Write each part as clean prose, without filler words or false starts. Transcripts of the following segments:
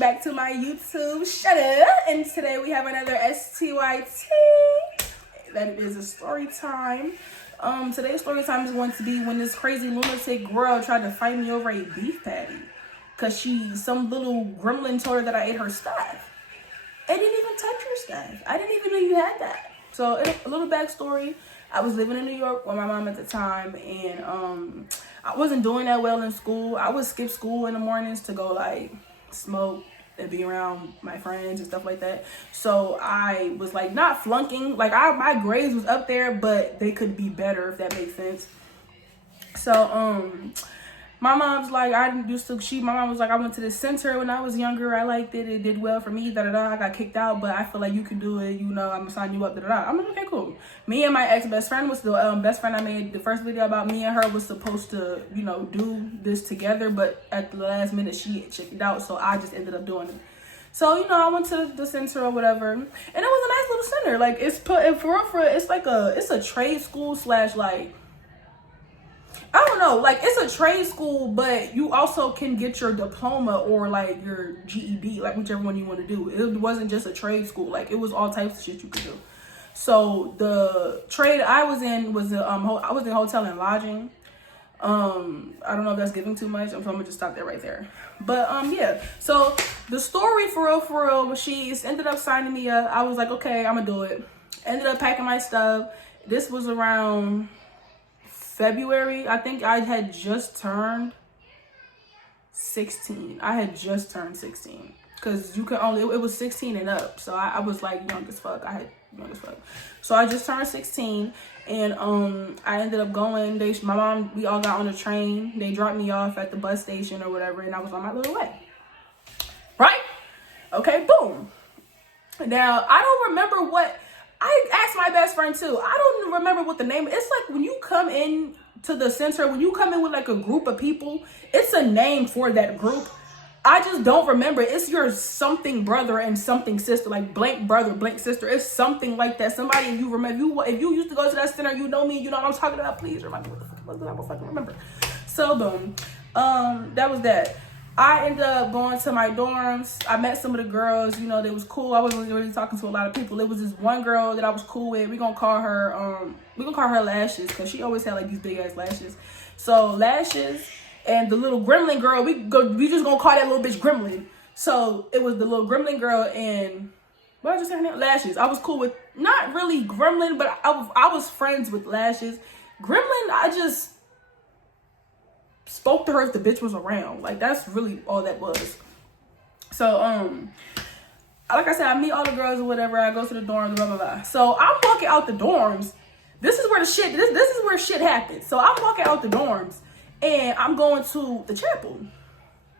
back to my YouTube channel, and today we have another STYT. That it is a story time. Today's story time is going to be when this crazy lunatic girl tried to fight me over a beef patty because some little gremlin told her that I ate her stuff. I didn't even touch your stuff. I didn't even know you had that. So a little backstory. I was living in New York with my mom at the time, and I wasn't doing that well in school. I would skip school in the mornings to go like smoke and be around my friends and stuff like that. So I was like not flunking. Like my grades was up there, but they could be better, if that makes sense. So my mom's like, my mom was like, I went to the center when I was younger. I liked it. It did well for me. I got kicked out, but I feel like you can do it. You know, I'm gonna sign you up. I'm like, okay, cool. Me and my ex-best friend was the best friend I made. The first video about me and her was supposed to, you know, do this together, but at the last minute she checked out, so I just ended up doing it. So, you know, I went to the center or whatever, and it was a nice little center. Like it's a trade school / like, I don't know, like it's a trade school, but you also can get your diploma or like your GED, like whichever one you want to do. It wasn't just a trade school, like it was all types of shit you could do. So the trade I was in was I was in hotel and lodging. I don't know if that's giving too much. I'm gonna just stop there right there. But yeah. So the story for real, she ended up signing me up. I was like, okay, I'm gonna do it. Ended up packing my stuff. This was around February. I think I had just turned 16. I had just turned 16 because you could only, it was 16 and up. So I was like young as fuck. So I just turned 16, and I ended up going. My mom, we all got on the train. They dropped me off at the bus station or whatever, and I was on my little way. Right? Okay, boom. Now I don't remember what. I asked my best friend too. I don't remember what the name is. It's like when you come in to the center, when you come in with like a group of people, it's a name for that group. I just don't remember. It's your something brother and something sister, like blank brother, blank sister. It's something like that. Somebody you remember. If you used to go to that center, you know me, you know what I'm talking about. Please remind me what the fuck was. I don't fucking remember. So boom, that was that. I ended up going to my dorms. I met some of the girls, you know, they was cool. I wasn't really talking to a lot of people. It was this one girl that I was cool with. We're gonna call her Lashes, because she always had like these big ass lashes. So Lashes and the little gremlin girl, we just gonna call that little bitch Gremlin. So it was the little gremlin girl and what did I just say her name? Lashes. I was cool with, not really Gremlin, but I was friends with Lashes. Gremlin, I just spoke to her if the bitch was around. Like, that's really all that was. So like I said, I meet all the girls or whatever. I go to the dorms, blah blah blah. So I'm walking out the dorms. This is where shit happens. So I'm walking out the dorms and I'm going to the chapel.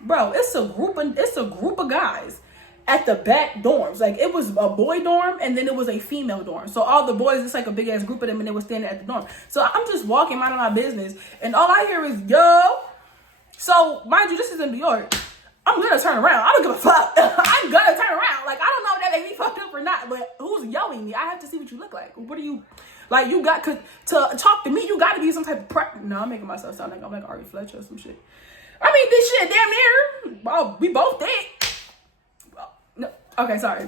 Bro, it's a group of guys at the back dorms. Like, it was a boy dorm and then it was a female dorm. So all the boys, it's like a big ass group of them, and they were standing at the dorm. So I'm just walking, minding my business, and all I hear is yo. So mind you, this is in New York. I'm gonna turn around. I don't give a fuck. I'm gonna turn around. Like, I don't know if that made me fucked up or not, but who's yelling me? I have to see what you look like. What are you like? You got to talk to me. You got to be some type of No, I'm making myself sound like I'm like Ari Fletcher or some shit. I mean, this shit damn near. Well, we both did. No, okay, sorry.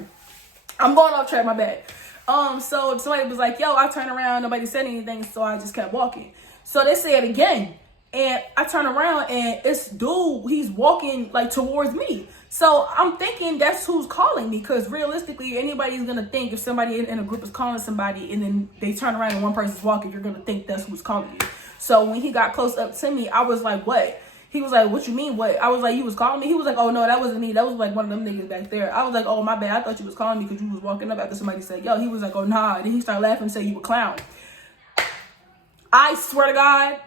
I'm going off track, my bad. So somebody was like, yo, I turned around, nobody said anything, so I just kept walking. So they say it again, and I turn around, and it's dude, he's walking like towards me. So I'm thinking that's who's calling me, because realistically, anybody's gonna think if somebody in a group is calling somebody and then they turn around and one person's walking, you're gonna think that's who's calling you. So when he got close up to me, I was like, what? He was like, what you mean, what? I was like, you was calling me? He was like, oh, no, that wasn't me. That was like one of them niggas back there. I was like, oh, my bad. I thought you was calling me because you was walking up after somebody said, yo. He was like, oh, nah. Then he started laughing and said, you a clown. I swear to God,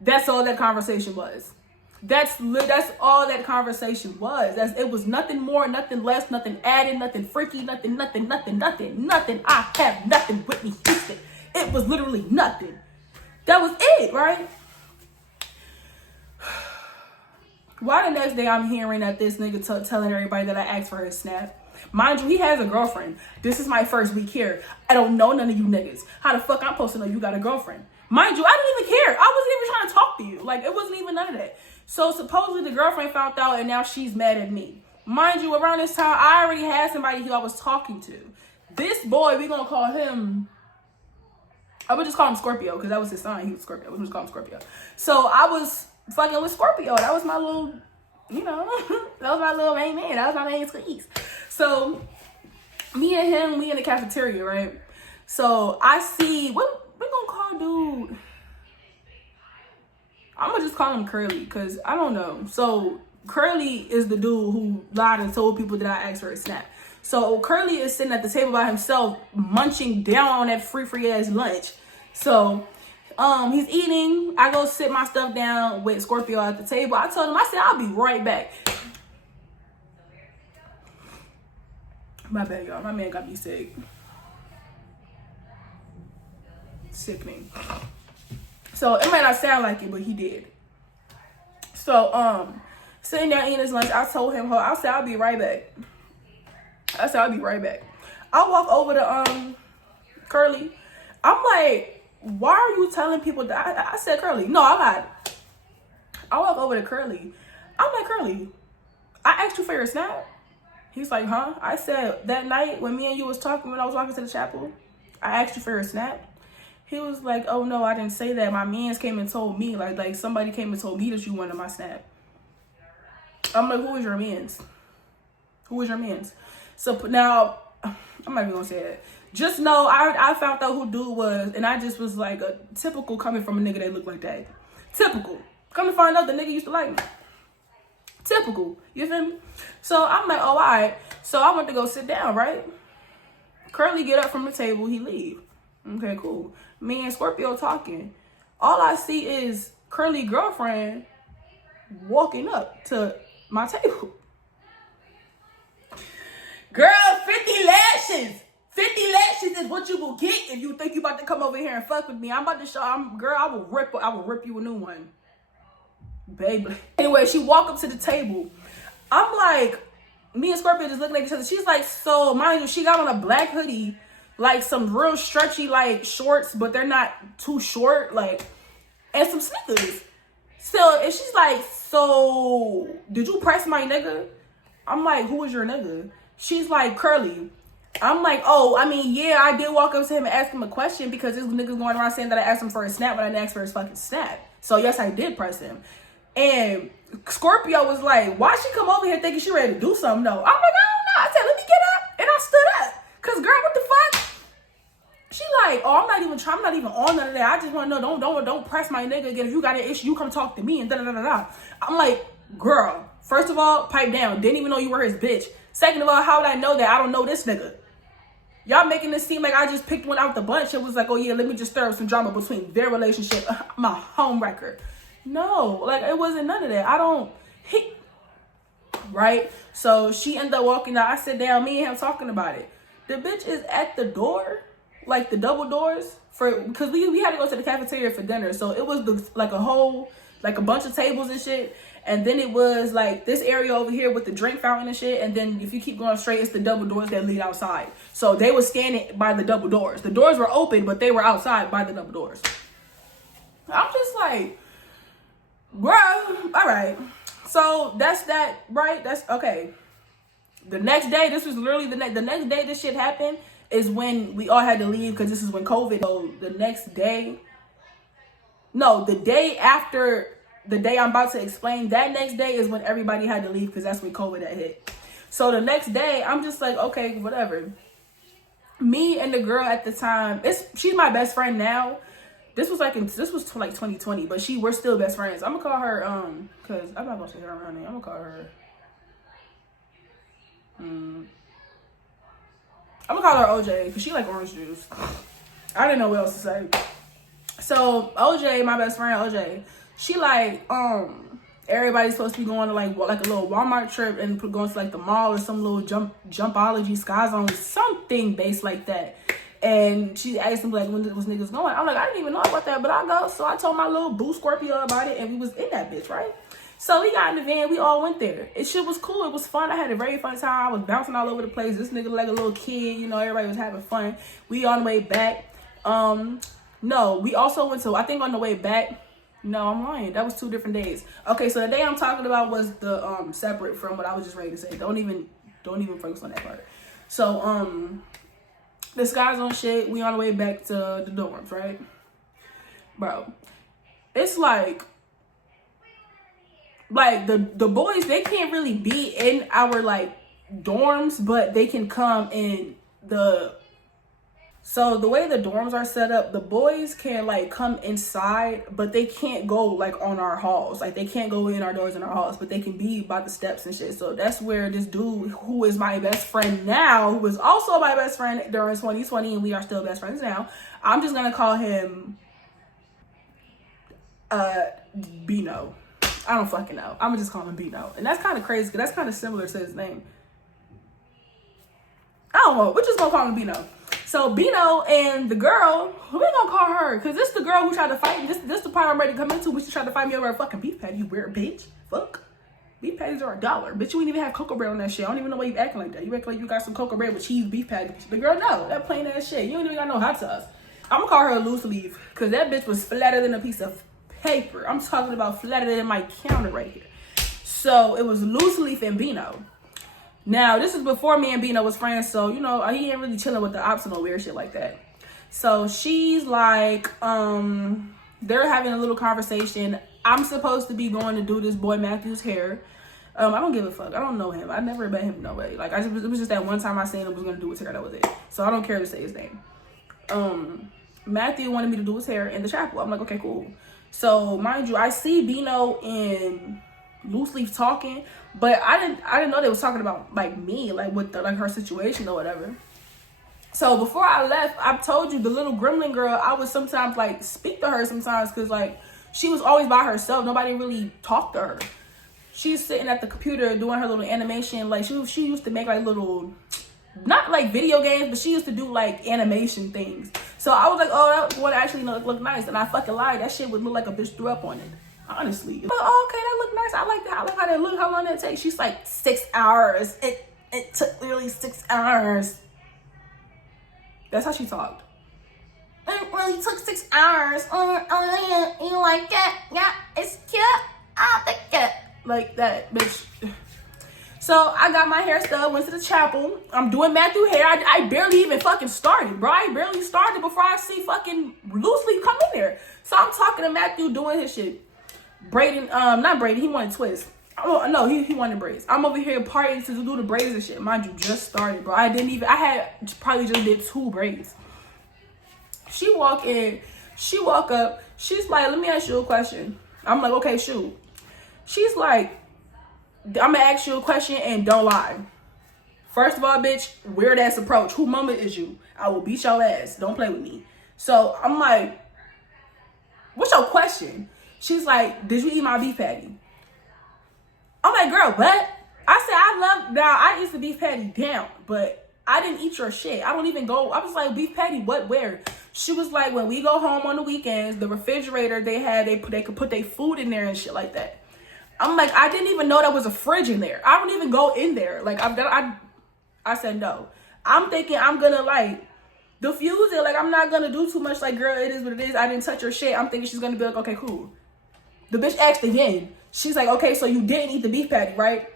that's all that conversation was. That's all that conversation was. It was nothing more, nothing less, nothing added, nothing freaky, nothing. I have nothing Whitney Houston. It was literally nothing. That was it, right? Why the next day I'm hearing that this nigga telling everybody that I asked for his snap? Mind you, he has a girlfriend. This is my first week here. I don't know none of you niggas. How the fuck I'm supposed to know you got a girlfriend? Mind you, I didn't even care. I wasn't even trying to talk to you. Like, it wasn't even none of that. So supposedly the girlfriend found out and now she's mad at me. Mind you, around this time, I already had somebody who I was talking to. This boy, we gonna call him, I would just call him Scorpio, because that was his sign. He was Scorpio. We just call him Scorpio. So I was fucking with Scorpio. That was my little, you know, that was my little main man. That was my main squeeze. So me and him, we in the cafeteria, right? So I see, what we gonna call dude? I'm gonna just call him Curly, because I don't know. So Curly is the dude who lied and told people that I asked for a snap. So Curly is sitting at the table by himself, munching down on that free ass lunch. So he's eating. I go sit my stuff down with Scorpio at the table. I told him, I said, I'll be right back. My bad, y'all. My man got me sick. Sickening. So it might not sound like it, but he did. So sitting down eating his lunch, I told him, I said, I'll be right back. I said, I'll be right back. I walk over to Curly. I'm like, why are you telling people that? I said, Curly. No, I'm not. I walk over to Curly. I'm like, Curly, I asked you for your snap. He's like, huh? I said, that night when me and you was talking, when I was walking to the chapel, I asked you for your snap. He was like, oh no, I didn't say that. My mans came and told me, like somebody came and told me that you wanted my snap. I'm like, who is your mans? Who is your mans? So now, I'm not even gonna say that. Just know, I found out who dude was, and I just was like, a typical coming from a nigga that looked like that. Typical. Come to find out the nigga used to like me. Typical. You feel me? So I'm like, oh, all right. So I went to go sit down, right? Curly get up from the table, he leave. Okay, cool. Me and Scorpio talking. All I see is Curly girlfriend walking up to my table. Girl, 50 lashes. 50 lashes is what you will get if you think you about to come over here and fuck with me. I'm about to show, girl, I will rip you a new one. Baby. Anyway, she walk up to the table. I'm like, me and Scorpio just looking at each other. She's like, so mind you, she got on a black hoodie, like some real stretchy like shorts, but they're not too short, like, and some sneakers. So, and she's like, so did you press my nigga? I'm like, who is your nigga? She's like, Curly. I'm like, oh, I mean, yeah, I did walk up to him and ask him a question because this nigga's going around saying that I asked him for a snap, but I didn't ask for his fucking snap. So yes, I did press him. And Scorpio was like, why she come over here thinking she ready to do something? No. I'm like, I don't know. I said, let me get up. And I stood up. Cause girl, what the fuck? She like, oh, I'm not even on none of that. I just want to know, don't press my nigga again. If you got an issue, you come talk to me and da-da-da-da-da. I'm like, girl, first of all, pipe down. Didn't even know you were his bitch. Second of all, how would I know that? I don't know this nigga. Y'all making this seem like I just picked one out the bunch. It was like, oh yeah, let me just stir up some drama between their relationship, my home record. No, like it wasn't none of that. I don't hit. Right? So she ended up walking out. I sit down, me and him talking about it. The bitch is at the door, like the double doors, because we had to go to the cafeteria for dinner. So it was like a bunch of tables and shit. And then it was like this area over here with the drink fountain and shit. And then if you keep going straight, it's the double doors that lead outside. So they were standing by the double doors. The doors were open, but they were outside by the double doors. I'm just like, bro, all right. So that's that, right? That's okay. The next day, this was literally the next day this shit happened is when we all had to leave because this is when COVID. So the next day, no, the day after the day I'm about to explain, that next day is when everybody had to leave because that's when COVID had hit. So the next day, I'm just like, okay, whatever. Me and the girl at the time, she's my best friend now. This was like 2020, but we're still best friends. I'm gonna call her cause I'm not gonna say her around name. I'm gonna call her I'm gonna call her OJ because she like orange juice. I didn't know what else to say. So OJ, my best friend OJ, she like everybody's supposed to be going to like a little Walmart trip and going to like the mall or some little jumpology Sky Zone, something based like that. And she asked him like, when was niggas going? I'm like, I didn't even know about that, but I go. So I told my little boo Scorpio about it, and we was in that bitch, right? So we got in the van, we all went there. It shit was cool, it was fun. I had a very fun time. I was bouncing all over the place. This nigga like a little kid, you know, everybody was having fun. We on the way back. No, we also went to, I think on the way back, No, I'm lying. That was 2 different days. Okay, so the day I'm talking about was the separate from what I was just ready to say. Don't even focus on that part. So this guy's on shit. We on the way back to the dorms, right? Bro, it's like the boys, they can't really be in our like dorms, but they can come in so the way the dorms are set up, the boys can like come inside, but they can't go like on our halls. Like they can't go in our doors and our halls, but they can be by the steps and shit. So that's where this dude, who is my best friend now, who was also my best friend during 2020, and we are still best friends now. I'm just gonna call him Bino. I don't fucking know. I'm gonna just call him Bino. And that's kind of crazy because that's kind of similar to his name. I don't know. We're just gonna call him Bino. So Bino and the girl, who we gonna call her? Cause this the girl who tried to fight me. This the part I'm ready to come into, but she tried to fight me over a fucking beef patty, you weird bitch. Fuck. Beef patties are $1. Bitch, you ain't even have cocoa bread on that shit. I don't even know why you acting like that. You act like you got some cocoa bread with cheese beef patties. The girl, no, that plain ass shit. You ain't even got no hot sauce. I'm gonna call her a loose leaf, cause that bitch was flatter than a piece of paper. I'm talking about flatter than my counter right here. So it was loose leaf and Bino. Now, this is before me and Bino was friends, so, you know, he ain't really chilling with the ops and no weird shit like that. So she's like, they're having a little conversation. I'm supposed to be going to do this boy Matthew's hair. I don't give a fuck. I don't know him. I never met him, no way. Like, it was just that one time I seen him was going to do his hair. That was it. So I don't care to say his name. Matthew wanted me to do his hair in the chapel. I'm like, okay, cool. So, mind you, I see Bino and loose leaf talking, but I didn't know they was talking about like me, like with like her situation or whatever. So before I left, I told you the little gremlin girl, I would sometimes like speak to her sometimes because like she was always by herself. Nobody really talked to her. She's sitting at the computer doing her little animation. Like she used to make like little, not like video games, but she used to do like animation things. So I was like, oh, that would actually look nice. And I fucking lied. That shit would look like a bitch threw up on it. Honestly. But, oh, okay, that look nice. I like that. I like how that look. How long did it take? She's like 6 hours. It took literally 6 hours. That's how she talked. It really took 6 hours. Oh, you like it? Yeah, it's cute. I like it. Like that, bitch. So I got my hair stuff, went to the chapel. I'm doing Matthew hair. I barely even fucking started, bro. I barely started before I see fucking loose leaf come in there. So I'm talking to Matthew doing his shit. Braiding, not braiding, he wanted twists. Oh, no, he wanted braids. I'm over here partying to do the braids and shit. Mind you, just started, bro. I had probably just did 2 braids. She walk up, she's like, let me ask you a question. I'm like, okay, shoot. She's like, I'm gonna ask you a question and don't lie. First of all, bitch, weird ass approach. Who mama is you? I will beat your ass. Don't play with me. So I'm like, what's your question? She's like, did you eat my beef patty? I'm like, girl, what? I said, I eat the beef patty down, but I didn't eat your shit. I don't even go. I was like, beef patty, what, where? She was like, when we go home on the weekends, the refrigerator they could put their food in there and shit like that. I'm like, I didn't even know there was a fridge in there. I don't even go in there. Like, I said no. I'm thinking I'm gonna like diffuse it. Like, I'm not gonna do too much. Like, girl, it is what it is. I didn't touch her shit. I'm thinking she's gonna be like, okay, cool. The bitch asked again. She's like, okay, so you didn't eat the beef patty, right?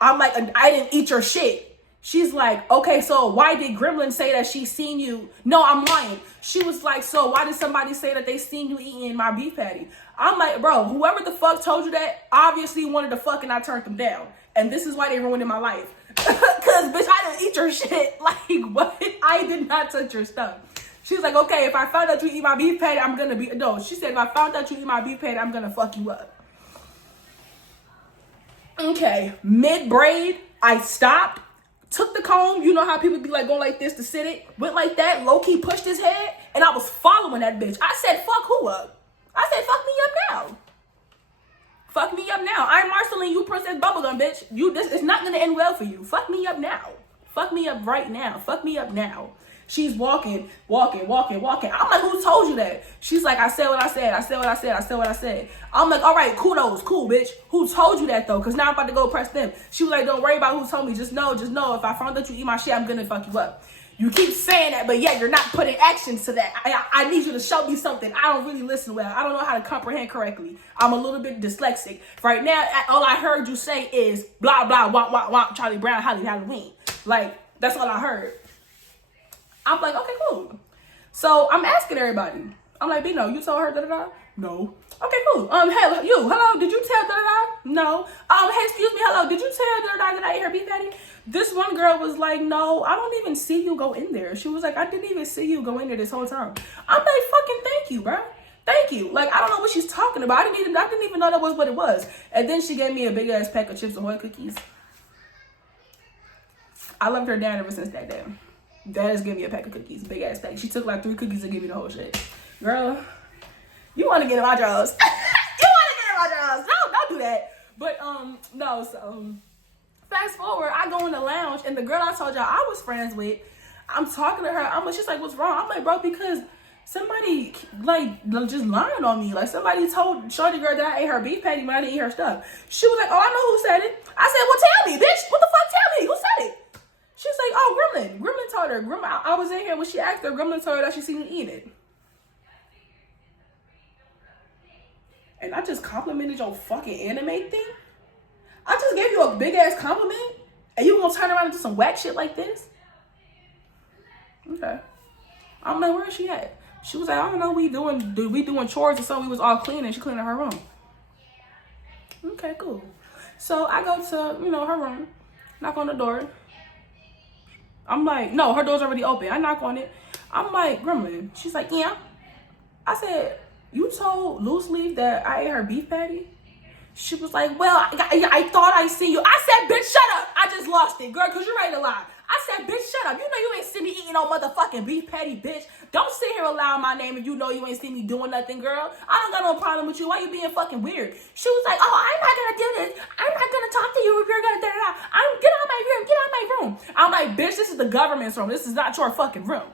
I'm like, I didn't eat your shit. She's like, okay, so why did Gremlin say that she seen you? No, I'm lying. She was like, so why did somebody say that they seen you eating my beef patty? I'm like, bro, whoever the fuck told you that obviously wanted to fuck and I turned them down. And this is why they ruined my life. Because, bitch, I didn't eat your shit. Like, what? I did not touch your stuff. She's like, okay, if I found out you eat my beef patty, I'm going to be... No, she said, if I found out you eat my beef patty, I'm going to fuck you up. Okay, mid-braid, I stopped, took the comb. You know how people be like going like this to sit it? Went like that, low-key pushed his head, and I was following that bitch. I said, fuck who up? I said, fuck me up now. Fuck me up now. I'm Marceline, you Princess Bubblegum, bitch. It's not going to end well for you. Fuck me up now. Fuck me up right now. Fuck me up now. She's walking. I'm like, who told you that? She's like, I said what I said. I'm like, all right, kudos, cool, bitch. Who told you that, though? Because now I'm about to go press them. She was like, don't worry about who told me. Just know, if I found out you eat my shit, I'm going to fuck you up. You keep saying that, but yet you're not putting actions to that. I need you to show me something. I don't really listen well. I don't know how to comprehend correctly. I'm a little bit dyslexic. Right now, all I heard you say is blah, blah, womp, womp, womp, Charlie Brown, Halloween. Like, that's all I heard. I'm like, okay, cool. So I'm asking everybody. I'm like, Bino, you told her da-da-da? No. Okay, cool. Hey, you, hello, did you tell da-da-da? No. Hey, excuse me, hello, did you tell da-da-da that I ate her beef patty? This one girl was like, no, I don't even see you go in there. She was like, I didn't even see you go in there this whole time. I'm like, fucking thank you, bro. Thank you. Like, I don't know what she's talking about. I didn't even know that was what it was. And then she gave me a big ass pack of Chips Ahoy cookies. I loved her dad ever since that day. Dad has given me a pack of cookies, big ass pack. She took like 3 cookies and gave me the whole shit. Girl, you want to get in my drawers. You want to get in my drawers. No, don't do that. But, no, so... Fast forward, I go in the lounge, and the girl I told y'all I was friends with, I'm talking to her. She's like, what's wrong? I'm like, bro, because somebody, like, just lying on me. Like, somebody told Shorty girl that I ate her beef patty when I didn't eat her stuff. She was like, oh, I know who said it. I said, well, tell me, bitch. What the fuck? Tell me. Who said it? She's like, oh, Gremlin. Gremlin told her. I was in here when she asked her. Gremlin told her that she seen me eat it. And I just complimented your fucking anime thing? I just gave you a big ass compliment, and you gonna turn around and do some whack shit like this? Okay. I'm like, where is she at? She was like, I don't know, we doing chores or something. We was all cleaning. She cleaning her room. Okay, cool. So I go to, her room, knock on the door. I'm like, no, her door's already open. I knock on it. I'm like, Gremlin. She's like, yeah. I said, you told Loose Leaf that I ate her beef patty? She was like, well, I thought I seen you. I said, bitch, shut up. I just lost it, girl, because you're ready to lie. I said, bitch, shut up. You know you ain't seen me eating no motherfucking beef patty, bitch. Don't sit here allowing my name if you know you ain't seen me doing nothing, girl. I don't got no problem with you. Why you being fucking weird? She was like, oh, I'm not going to do this. I'm not going to talk to you if you're going to da-da-da. Get out of my room. Get out of my room. I'm like, bitch, this is the government's room. This is not your fucking room.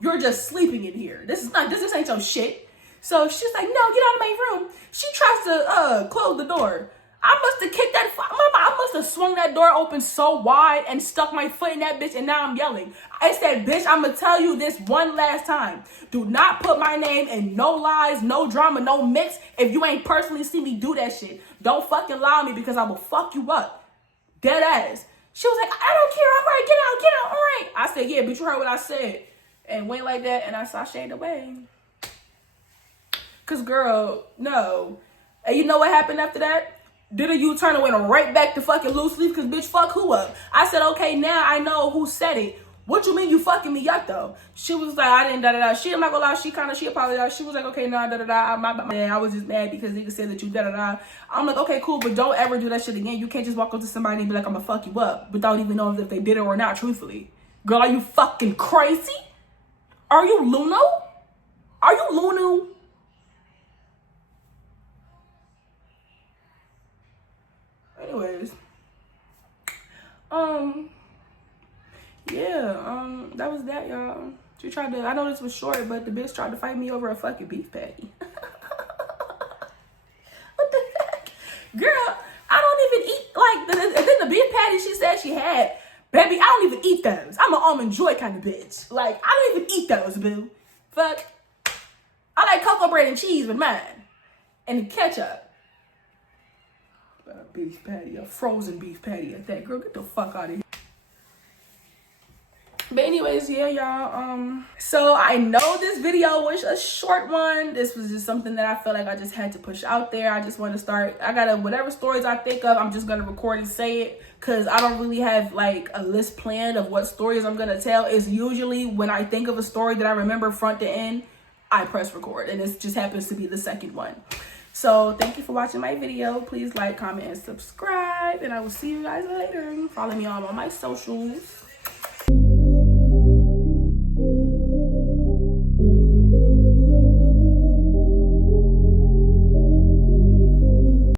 You're just sleeping in here. This ain't your shit. So she's like, no, get out of my room. She tries to close the door. I must have kicked that. I must have swung that door open so wide and stuck my foot in that bitch, and now I'm yelling. I said, bitch, I'm going to tell you this one last time. Do not put my name in no lies, no drama, no mix if you ain't personally seen me do that shit. Don't fucking lie on me because I will fuck you up. Dead ass. She was like, I don't care. All right, get out. All right. I said, yeah, but you heard what I said. And went like that, and I sashayed away. Because, girl, no. And you know what happened after that? Did a U-turn and went right back to fucking Loose Leaf because, bitch, fuck who up? I said, okay, now I know who said it. What you mean you fucking me up, though? She was like, I didn't da-da-da. I'm not gonna lie, she apologized. She was like, okay, nah, da-da-da. I was just mad because niggas said that you da-da-da. I'm like, okay, cool, but don't ever do that shit again. You can't just walk up to somebody and be like, I'm gonna fuck you up without even knowing if they did it or not, truthfully. Girl, are you fucking crazy? Are you Luno? Are you Lunu? Anyways, that was that, y'all. She tried to, I know this was short, but the bitch tried to fight me over a fucking beef patty. What the heck? Girl, I don't even eat, like, and then the beef patty she said she had, baby, I don't even eat those. I'm an Almond Joy kind of bitch. Like, I don't even eat those, boo. Fuck. I like cocoa bread and cheese with mine. And ketchup. A beef patty, a frozen beef patty at that. Girl, get the fuck out of here. But anyways, yeah, y'all. So I know this video was a short one. This was just something that I feel like I just had to push out there. I just want to start. I gotta, whatever stories I think of, I'm just gonna record and say it. Cause I don't really have like a list planned of what stories I'm gonna tell. It's usually when I think of a story that I remember front to end, I press record. And this just happens to be the second one. So thank you for watching my video. Please like, comment, and subscribe. And I will see you guys later. Follow me on all my socials.